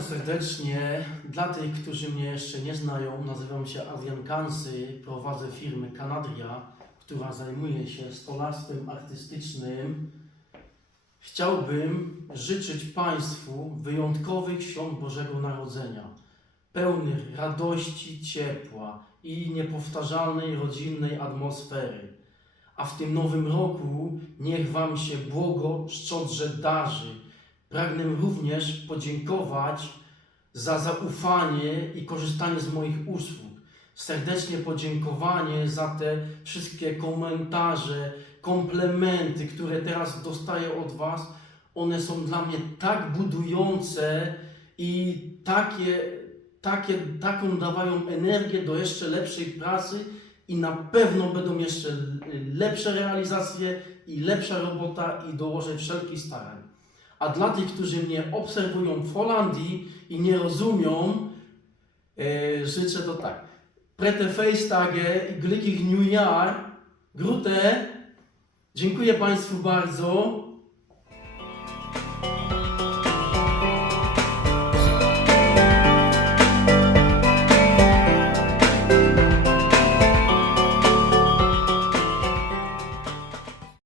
serdecznie. Dla tych, którzy mnie jeszcze nie znają, nazywam się Adrian Kansy, prowadzę firmę Canadria, która zajmuje się stolarstwem artystycznym. Chciałbym życzyć Państwu wyjątkowych świąt Bożego Narodzenia, pełnych radości, ciepła i niepowtarzalnej rodzinnej atmosfery. A w tym nowym roku niech Wam się błogo szczodrze darzy. Pragnę również podziękować za zaufanie i korzystanie z moich usług. Serdecznie podziękowanie za te wszystkie komentarze, komplementy, które teraz dostaję od Was. One są dla mnie tak budujące i takie, takie, taką dawają energię do jeszcze lepszej pracy i na pewno będą jeszcze lepsze realizacje i lepsza robota i dołożę wszelkich starań. A dla tych, którzy mnie obserwują w Holandii i nie rozumią, e, życzę to tak. Prete feestdagen i gelukkig nieuwjaar. Groeten. Dziękuję Państwu bardzo.